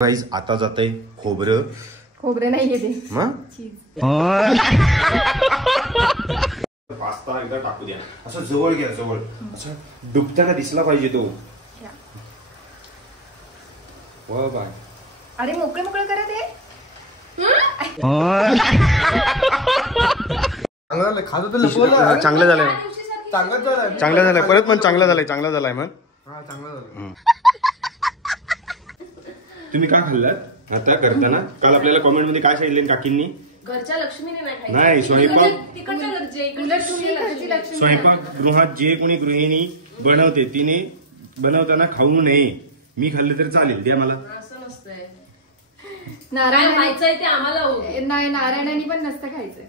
Guys आता जातंय खोबरं. खोबरे नाही येते मग पास्ता एकदा टाकू द्या. असं जवळ घ्या, जवळ असं डुबताना दिसला पाहिजे तो. वा बाय. अरे मोकळे मोकळे करा ते. चांगलं झालंय, चांगलं झालंय. परत पण चांगलं झालंय, चांगलं झालंय. मग तुम्ही काय खाल्लात आता करताना? काल आपल्याला कॉमेंट मध्ये काय सांगितले काकींनी? घरच्या लक्ष्मीने नाही, स्वयंपाकगृहात जे कोणी गृहिणी बनवते तिने बनवताना खाऊ नये. मी खाल्लं तर चालेल, द्या मला. असं नसतंय. नारायण खायचंय ते आम्हाला नाही, नारायणाने पण नसतं खायचं.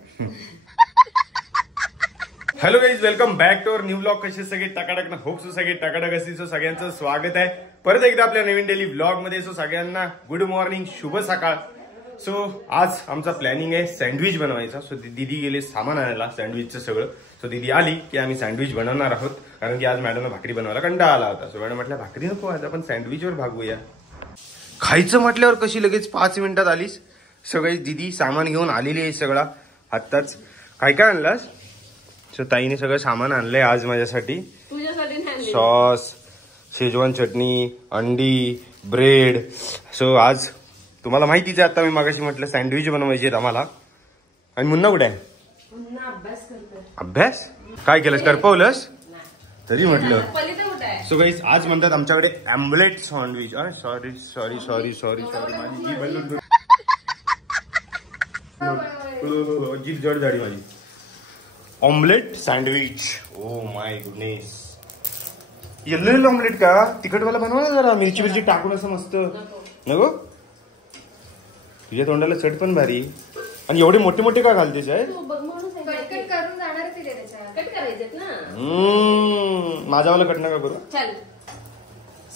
Hello guys, welcome back to our new vlog. कसे सगळे टकाटक ना, होप सो सगळे टकाटक असतील. सो सगळ्यांचं स्वागत आहे परत एकदा आपल्या नवीन डेली व्लॉग मध्ये. सो सगळ्यांना गुड मॉर्निंग, शुभ सकाळ. सो आज आमचा प्लॅनिंग आहे सँडविच बनवायचा. सो दीदी गेले सामान आणायला सँडविचचं सगळं. सो दीदी आली की आम्ही सँडविच बनवणार आहोत, कारण की आज मॅडमला भाकरी बनवायला कंटाळा आला होता. सो मॅडम म्हटलं भाकरी नको, आज आपण सँडविचवर भागूया. खायचं म्हटल्यावर कशी लगेच 5 मिनिटात आलीस. सगळी दीदी सामान घेऊन आलेली आहे सगळा आत्ताच. काय काय आणलास? सो ताईने सगळं सामान आणलंय आज माझ्यासाठी. सॉस, शेजवान चटणी, अंडी, ब्रेड. सो आज तुम्हाला माहितीच आहे, आता मी मागाशी म्हटलं सँडविच बनवायचे आहेत आम्हाला. आणि मुन्ना कुठे आहे? अभ्यास काय केलंस? करपवलंस तरी म्हटलं. सो गाईस आज म्हणतात आमच्याकडे omelette sandwich. Sorry sorry sorry sorry sorry माझी जी बलून जी जड झाली माझी. Omelette sandwich. Oh my goodness. Yellow yellow omelette का? तिखटवाला बनवा ना जरा, मिरची मिरची टाकून असं मस्त. नको, तुझ्या तोंडाला चट पण भारी. आणि एवढे मोठे मोठे का घालतेस? माझावाला कट नका करू.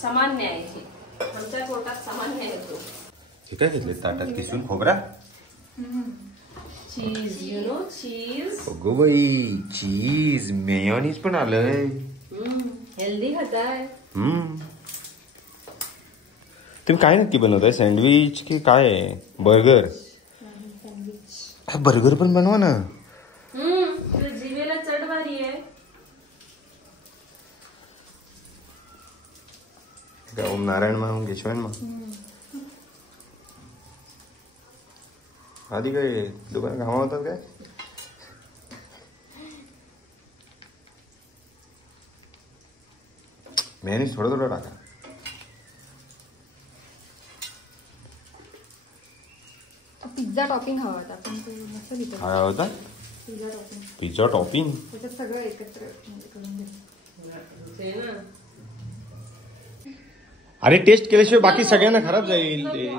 सामान्य आहे, आमच्या पोटात सामान्य येतो. हे काय घेतले ताटात? किसून खोबरा, चीज, यू नो चीज. अगो बाई, चीज, मेयोनीज पण आलंय. हेल्दी खाताय. तुम्ही काय नक्की बनवताय? सँडविच की काय? बर्गर? बर्गर पण बनवा ना. जिभेला चढ भारी आहे. ओम नारायण म्हणून घेशवान मग आधी काय दुकान घामा होतात काय? मेयोनीज थोडं थोडं टाका. पिझ्झा टॉपिंग हवा होता, पण ते मस्त घेतो. काय होता? Pizza topping. पिझ्झा टॉपिंग त्याच्यात सगळं एकत्र करून घेतो. अरे टेस्ट केल्याशिवाय बाकी सगळ्यांना खराब जाईल ते.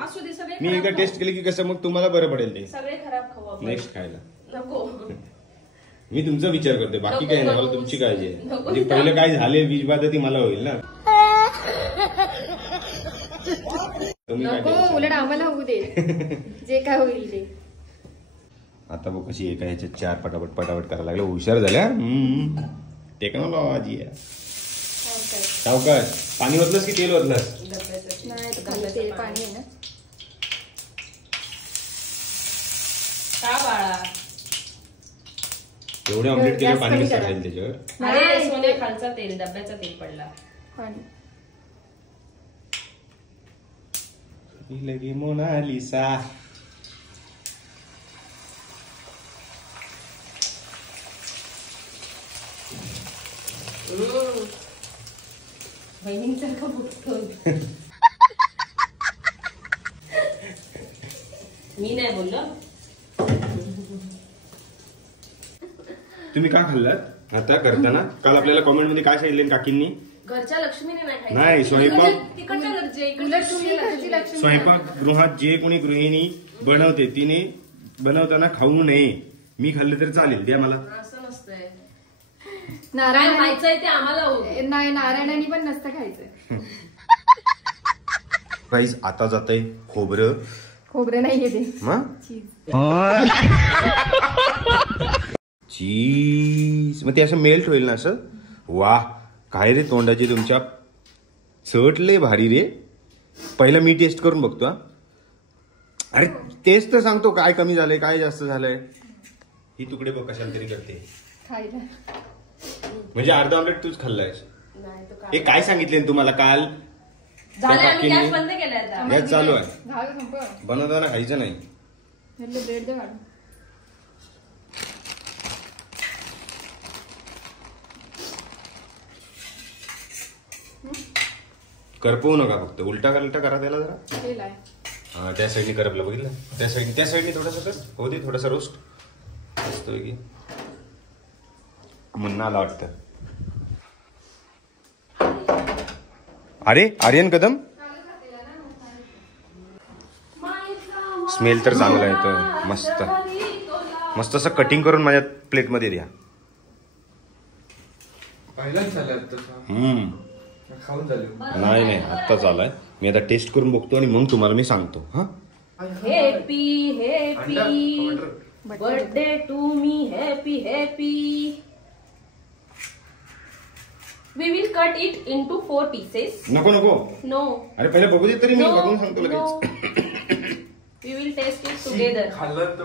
मी एकदा टेस्ट केले की कसं मग तुम्हाला बरं पडेल ते. सगळे खराब खाऊ नेक्स्ट खायला नको. मी तुमचा विचार करते, बाकी काही नाही. मला तुमची काळजी आहे. म्हणजे पहिलं काय झाले बीज बाद ती मला होईल ना. उलट आम्हाला होऊ दे जे काय होईल ते. आता बघ कशी एका ह्याच्यात 4 पटापट पटापट करायला लागलं. हुशार झाल्या. टेक्नॉलॉजी आहे. सावकाश. पाणी ओतलंस की तेल ओतलंस? नाही, पाणी आहे ना. का बाळा? एवढे ऑमलेट केलं पाणी कसं राहील त्याच्यावर? अरे सोने, खालचा तेल, डब्याचा तेल पडला. लगी मोनालिसा. बहिणींसारखं बघतो. मी नाही बोललो. तुम्ही काय खाल्लात आता करताना? काल आपल्याला कॉमेंट मध्ये काय सांगितले काकींनी? घरच्या लक्ष्मीने नाही, स्वयंपाकगृहात जे कोणी गृहिणी बनवते तिने बनवताना खाऊ नये. मी खाल्लं तर चालेल, द्या मला. असं नसतंय. नारायण खायचंय ते आम्हाला नाही, नारायणाने पण नसतं खायचं. गाईज आता जातंय खोबरं. खोबरे नाही येते चीज. मग ते असं मेल्ट होईल ना असं. वा, काय रे तोंडाची तुमच्या चट लय भारी रे. पहिलं मी टेस्ट करून बघतो. हा अरे तेच तर सांगतो काय कमी झालंय काय जास्त झालंय. ही तुकडे बघ कशाला तरी करते. खायला म्हणजे अर्धा ऑमलेट तूच खाल्लायस. नाही तो हे काय सांगितले तुम्हाला काल? झालं आम्ही काकींनी- गॅस बंद केलाय आता. गॅस चालू आहे. झालं संपलं. बनवताना खायचं नाही. म्हटलं ब्रेड दे काढून. करपवू नका फक्त उलटा करा त्याला जरा. केलाय. हा त्या साईडने करपलं बघितलं. त्या साईडने थोडासा कर. हो दे थोडासा रोस्ट. मस्त की मुन्ना आला वाटतं. अरे आर्यन कदम स्मेल तर चांगला येतोय. मस्त मस्त असं कटिंग करून माझ्या प्लेटमध्ये द्या. पहिलाच झालं तसं हम्म खाऊन झालं. नाही आत्ताच आलाय. मी आता टेस्ट करून बघतो आणि मग तुम्हाला मी सांगतो. हा happy birthday to me. Happy we will cut it into 4 pieces. नको नो अरे पहिले बघू दे तरी. मी बघून सांगतो लगेच. We will taste it together. खाल्लं तो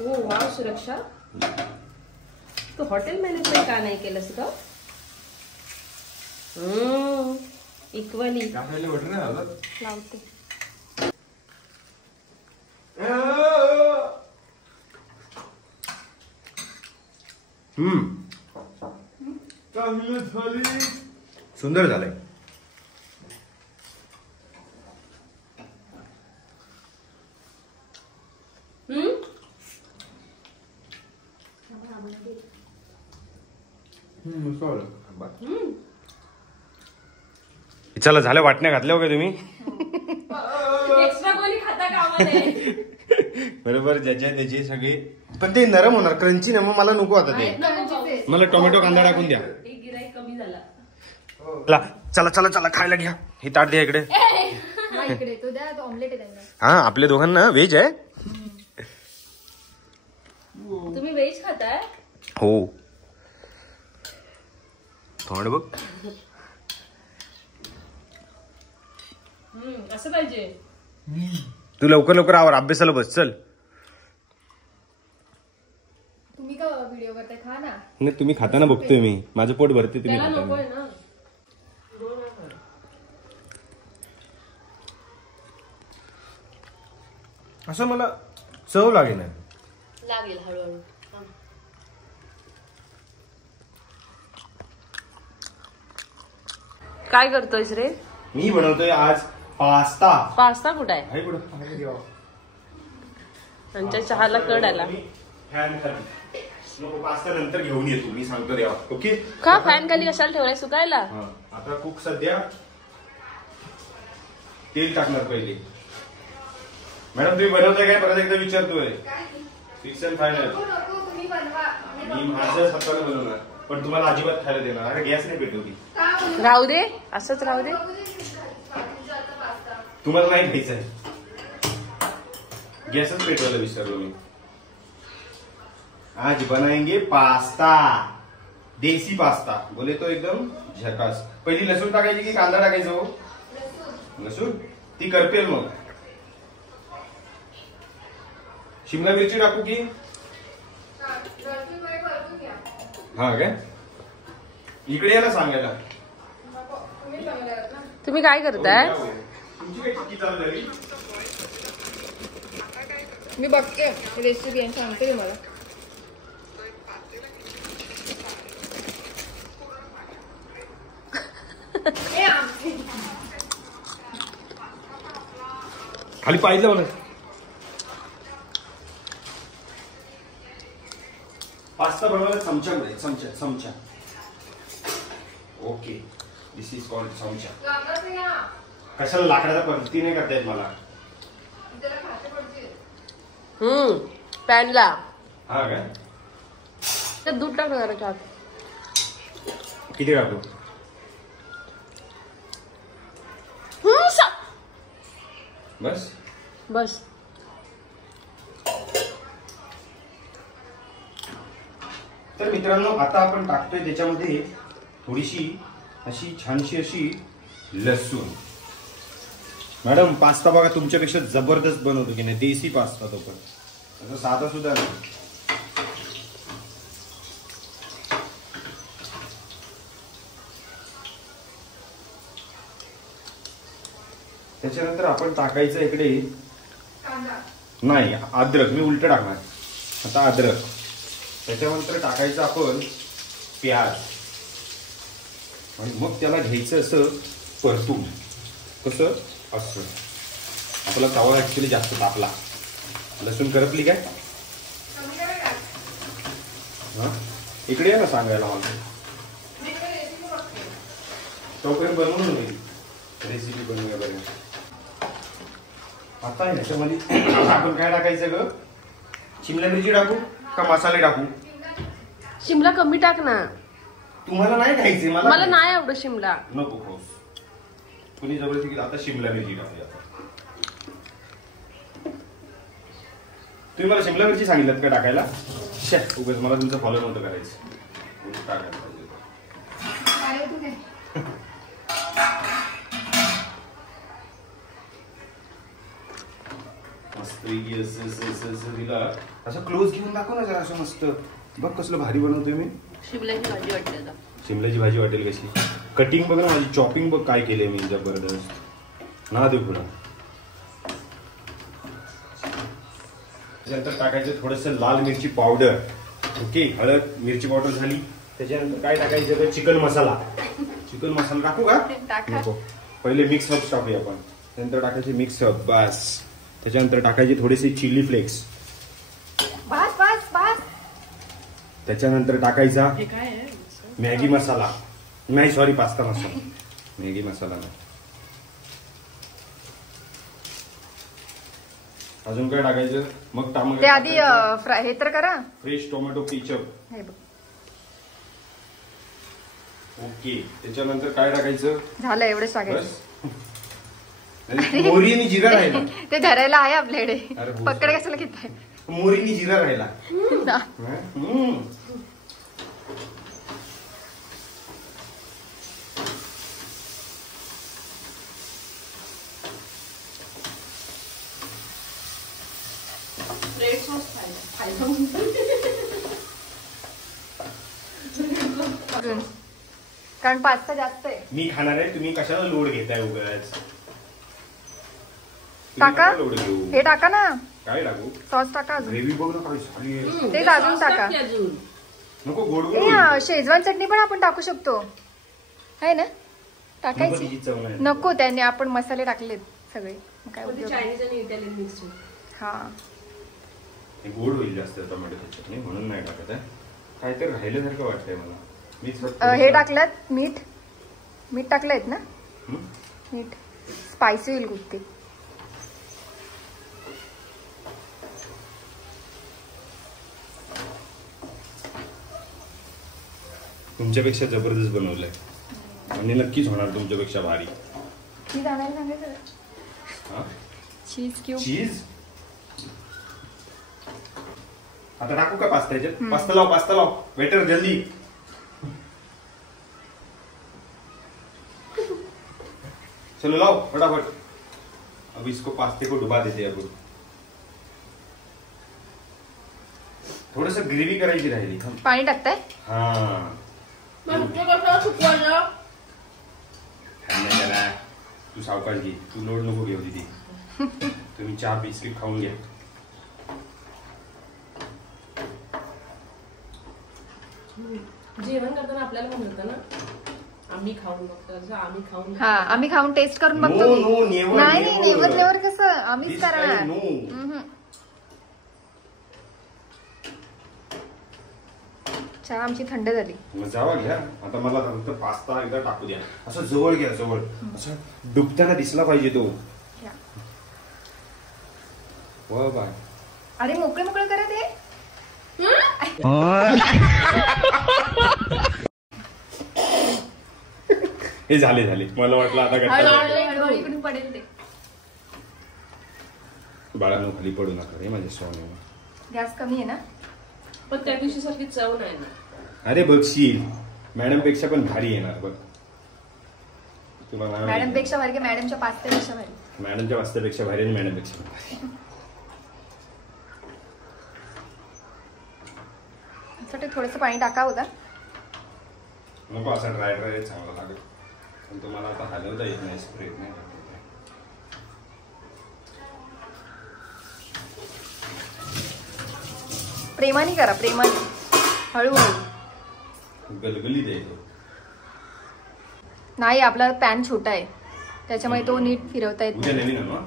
ओ वाव सुरक्षा, तू हॉटेल मॅनेजमेंट का नाही केलंस का? इक्वली गाठायला वाटलं नाही आलं. लावते. चांगलं झाली. सुंदर झालंय. मस्त आलं. चला झालं. वाटण्या घातल्या हो का तुम्ही? एक्स्ट्रा कोणी खाता कामा नये. बरोबर ज्याच्या त्याचे सगळे. पण ते नरम होणार क्रंची ना. मग मला नको आता ते. मला टोमॅटो कांदा टाकून द्या. एक गिराईक कमी झाला. चला खायला घ्या. हे ताट द्या इकडे. हा, इकडे तो द्या. तो ऑमलेट आहे त्यांना. हा आपल्या दोघांना व्हेज आहे. तुम्ही व्हेज खाताय? हो. थोडं बघ. असं पाहिजे. तू लवकर आवर. अभ्यासाला बस चल. तुम्ही का व्हिडिओ करताय? खा ना. नाही तुम्ही खाताना बघतोय मी. माझं पोट भरते तुम्ही त्याला नकोय खाताना. ना. असं मला चव लागेल. लागेल हळूहळू. काय करतोयस रे? मी बनवतोय आज पास्ता. पास्ता कुठं आहे? आहे कुठं? त्यांच्या चहाला कड आला. फॅन खाली. नको पास्ता नंतर घेऊन येतो. मी सांगतो देवा. ओके. का फॅन खाली कशाला ठेवलाय? सुकायला. आता कुक सध्या तेल टाकणार पहिले. मॅडम तुम्ही बनवताय काय? परत एकदा विचारतोय. Fix and final. तुम्ही बनवा. मी माझ्या हाताने बनवणार. पण तुम्हाला अजिबात खायला देणार. अरे गॅस नाही पेटवली. राहू दे. असंच राहू दे. तुम्हाला नाही खायचंय. गॅसच पेटवायला विसरलो मी. आज बनाएंगे पास्ता. देसी पास्ता. बोले तो एकदम झकास. पहिली लसूण टाकायची की कांदा टाकायचा? हो लसूण. ती करपेल मग. शिमला मिरची टाकू की? हा काय? इकडे यायला सांगायला. तुम्ही काय करताय? तुमची काही चुकी चालू झाली? मी बघते रेसिपी आणि सांगते तुम्हाला. खाली पाहिजे मला. पास्ता बनवायला चमचा मिळेल. चमचा. ओके. दिस इज कॉल्ड चमचा. कशाला लाकडाचा पद्धती नाही करता येत मला. पॅनला. हा काय? तर दूध टाक जरा चहात. किती टाकू? बस. बस. तर मित्रांनो आता आपण टाकतोय त्याच्यामध्ये थोडीशी अशी छानशी अशी लसूण. मॅडम पास्ता बघा तुमच्यापेक्षा जबरदस्त बनवतो की नाही, देसी पास्ता तो पण, असं साधा सुद्धा नाही. त्याच्यानंतर आपण टाकायचं इकडे नाही अद्रक, मी उलट टाकणार आता अद्रक. त्याच्यानंतर टाकायचं आपण प्याज आणि मग त्याला घ्यायचं असं परतून. कसं असं आपला तवा ऍक्च्युली जास्त तापला. लसूण करपली काय हा इकडे आहे ना सांगायला मला, तोपर्यंत बनवून होईल रेसिपी बनवूया बरं. आता आहे ह्याच्यामध्ये आपण काय टाकायचं ग, शिमला मिरची टाकू का मसाले टाकू? शिमला कमी टाक ना. तुम्हाला नाही खायचे, मला नाही आवडत शिमला. नको खोस कुणी जबरदस्ती केली. आता शिमला मिरची टाकूया. तुम्ही मला शिमला मिरची सांगितलं का टाकायला? उगाच मला तुमचं फॉलो नव्हतं करायचं. टाकायला पाहिजे. मस्त दिला असं क्लोज घेऊन दाखव ना जरा असं मस्त. बघ कसलं भारी बनवतोय मी. शिमल्याची भाजी वाटते. शिमल्याची भाजी वाटेल कशी. कटिंग बघ ना माझी, चॉपिंग बघ काय केलंय मी जबरदस्त. ना देऊ पुढं. त्याच्यानंतर टाकायचं थोडस लाल मिरची पावडर. ओके हळद मिरची पावडर झाली. त्याच्यानंतर काय टाकायचं, चिकन मसाला. चिकन मसाला टाकू का नको, पहिले मिक्स हर्ब्स टाकूया आपण. त्यानंतर टाकायचे मिक्स हर्ब बस. त्याच्यानंतर टाकायचे थोडेसे चिली फ्लेक्स. बस बस बस. त्याच्यानंतर टाकायचा मॅगी मसाला. नाही सॉरी पास्ता मसाला, मॅगी मसाला नाही. अजून काय टाकायचं मग ते आधी हे तर करा. Fresh tomato ketchup. हे बघ ओके. त्याच्यानंतर काय टाकायचं, झालं एवढंच टाकायचं. मोहरी आणि जिरा राहिला. ते धरायला आहे आपल्याकडे. अरे हो. पकड कशाला घेताय. मोहरी आणि जिरा राहिला. रेड सॉस खायला कारण पास्ता जास्त आहे. मी खाणार आहे, तुम्ही कशाला लोड घेताय उगाच. टाका लोड घेऊ. हे टाका ना. काय टाकू, सॉस टाका अजून. ग्रेव्ही बघ ना काय झाली आहे. तेच अजून टाका. नको गोड गोड हे होईल. शेजवान चटणी पण आपण टाकू शकतो है ना. नको टाकायची तिची चव नाही. नको, त्याने आपण मसाले टाकलेत सगळे. मग काय उपयोग. चायनीज आणि इटालियन मिक्स. हा हे गोड होईल जास्त टोमॅटोची चटणी म्हणून नाही टाकत आहे. काय तर राहिल्यासारखं वाटतंय मला. मीच फक्त हे टाकलं मीठ. मीठ टाकलंयत ना. हं? मीठ स्पायसी होईल खूप ते. तुमच्यापेक्षा जबरदस्त बनवलंय आणि नक्कीच होणार तुमच्यापेक्षा भारी. चीज आणायला सांगायचं. हा? चीज क्यूब. चीज आता टाकू का पास्ता याच्यात. पास्ता लाव, पास्ता लाव. वेटर जल्दी. चलो लाओ फटाफट. अब इसको पास्ते को डुबा देते हैं. थोडस ग्रेव्ही करायची राहिली. पाणी टाकताय. हा जरा तू सावकाश घे, तू लोड नको घेऊ तिथे. तुम्ही चहा बिस्किट खाऊन घ्या. जेवण करताना आपल्याला म्हणत होतं ना आम्ही खाऊन बघतो, असं आम्ही खाऊन. हा आम्ही खाऊन टेस्ट करून बघतो. No, no, never, नाही never. नेवर नेवर कसं आम्हीच This करणार. kind, no. चहा आमची थंड झाली. मग जावा घ्या. आता मला फक्त पास्ता एकदा टाकू द्या. असं जवळ घ्या, जवळ. असं डुबताना दिसला पाहिजे तो. या. वा बाय. अरे मोकळे मोकळे करा ते. हे झाले झाले. मला वाटलं आता हळूहळू इकडून पडेल ते. बाळांनो खाली पडू नका रे माझ्या सोन्याने. गॅस कमी आहे ना. पण त्या दिवशी सारखी चव नाही ना. अरे बघशील मॅडम पेक्षा पण भारी येणार बघ तुम्हाला. मॅडम पेक्षा भारी की मॅडमच्या पास्त्यापेक्षा भारी? मॅडमच्या वास्त्यापेक्षा भारी आणि मॅडम पेक्षा पण भारी. थोडस पाणी टाकावं का? नको असा ड्राय ड्राय चांगला लागेल पण तुम्हाला आता हलवता येत नाही स्प्रेड नाही करता येत. प्रेमाने करा, प्रेमाने, हळूहळू. गलगली द्यायचो नाही, आपला पॅन छोटा आहे त्याच्यामुळे तो नीट फिरवता येत उद्या नाही. नवीन आणू हा?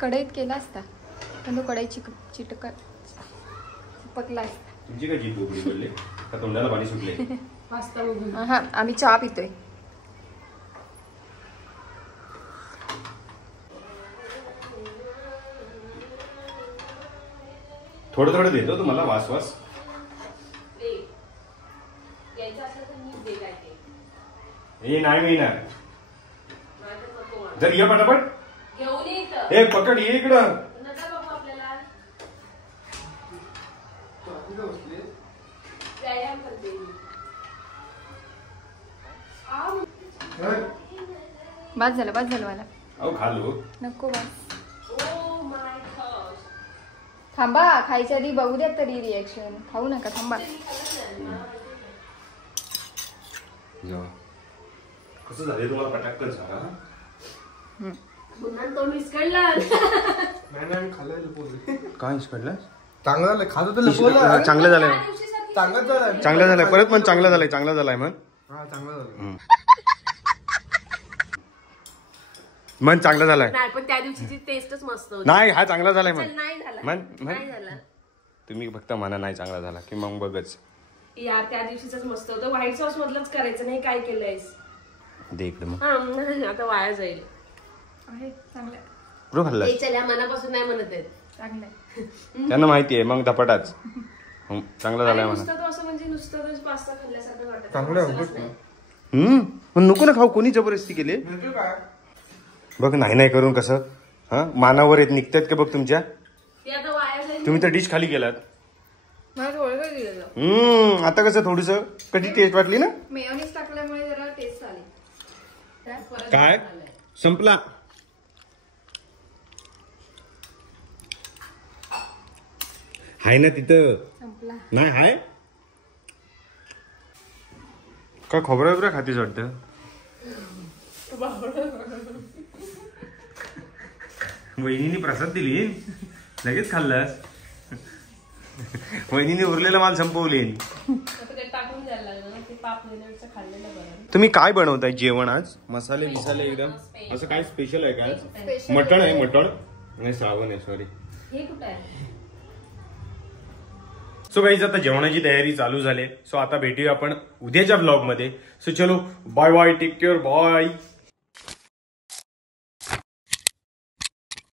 कढईत केला असता पण तो कढई चिटकला असता. तुमची काय जीभ उघडी पडली का तोंडाला पाणी सुटले? पास्ता बघून. हा, आम्ही चहा पितोय. थोडं थोडं देतो तुम्हाला वास वास. यायचं असलं तर नीट दे काय ते. हे नाही मिळणार. जर ये पटापट. घेऊन ये इथं. हे पकड ये इकडं. नका बघू आपल्याला. व्यायाम करते मी. बस झालं मला. अहो खालो. नको बस. Oh my God. थांबा, खायच्या आधी बघू द्या तरी रिएक्शन. खाऊ नका, थांबा. कसं झालं तुम्हाला पटाक्कन झाला? पुन्हा तो मिसकळला. काय पडलं? चांगलं झालं खातो तर लपवलं. चांगलं झालंय चांगलं झालं. चांगलं झालंय परत पण चांगलं झालंय मग हा चांगलं झालं. मन चांगलं झालंय. नाही पण त्या दिवशीची टेस्टच मस्त होती. नाही हा चांगला झालाय चल, मन. नाही झाला. मन नाही झाला. तुम्ही फक्त म्हणा नाही चांगला झाला की मग बघच. यार त्या दिवशीच मस्त होतं. व्हाईट सॉस मधलंच करायचं नाही. काय केलंयस? दे इकडे मग. हा, नाही, आता वाया जाईल. आहे चांगलं, कुठं खाल्लं? हे चल, या मनापासून नाही म्हणत आहेत. चांगलं. त्यांना माहिती आहे मग धपाटाच. चांगला झालाय म्हणा. नुसतं तो असं म्हणजे नुसतं तो पास्ता खाल्ल्यासारखं वाटत. चांगलं आहे, मसालाच नाही. पण नको ना खाऊ. कोणी जबरदस्ती केली? बघ नाही करून कसं हा मानावर येत निघतात का बघ तुमच्या. हे आता वाया जाईल. तुम्ही तर डिश खाली गेलात. मला थोडं काय दिलेलं. आता कसं थोडस कधी टेस्ट वाटली ना. मेयोनीज टाकल्यामुळे जरा टेस्ट आली. काय संपला? हाय ना तिथं. संपला. नाही हाय का? खोबरं बिबरं खातीच वाटतं. वहिनीने प्रसाद दिली लगेच खाल्लंस. वहिनीने उरलेला माल संपवली. आता ते टाकून द्यायला लागलं ना. ते पाप नेण्यापेक्षा खाल्लेलं बरं. तुम्ही काय बनवताय जेवण आज? मसाले बिसाले एकदम असं काय स्पेशल आहे का आज? Special मटण आहे. मटण नाही श्रावण आहे सॉरी. हे कुठं आहे? सो गाईज आता जेवणाची तयारी चालू झाली. सो आता भेटूया आपण उद्याच्या ब्लॉग मध्ये. सो चलो bye bye, take care, bye.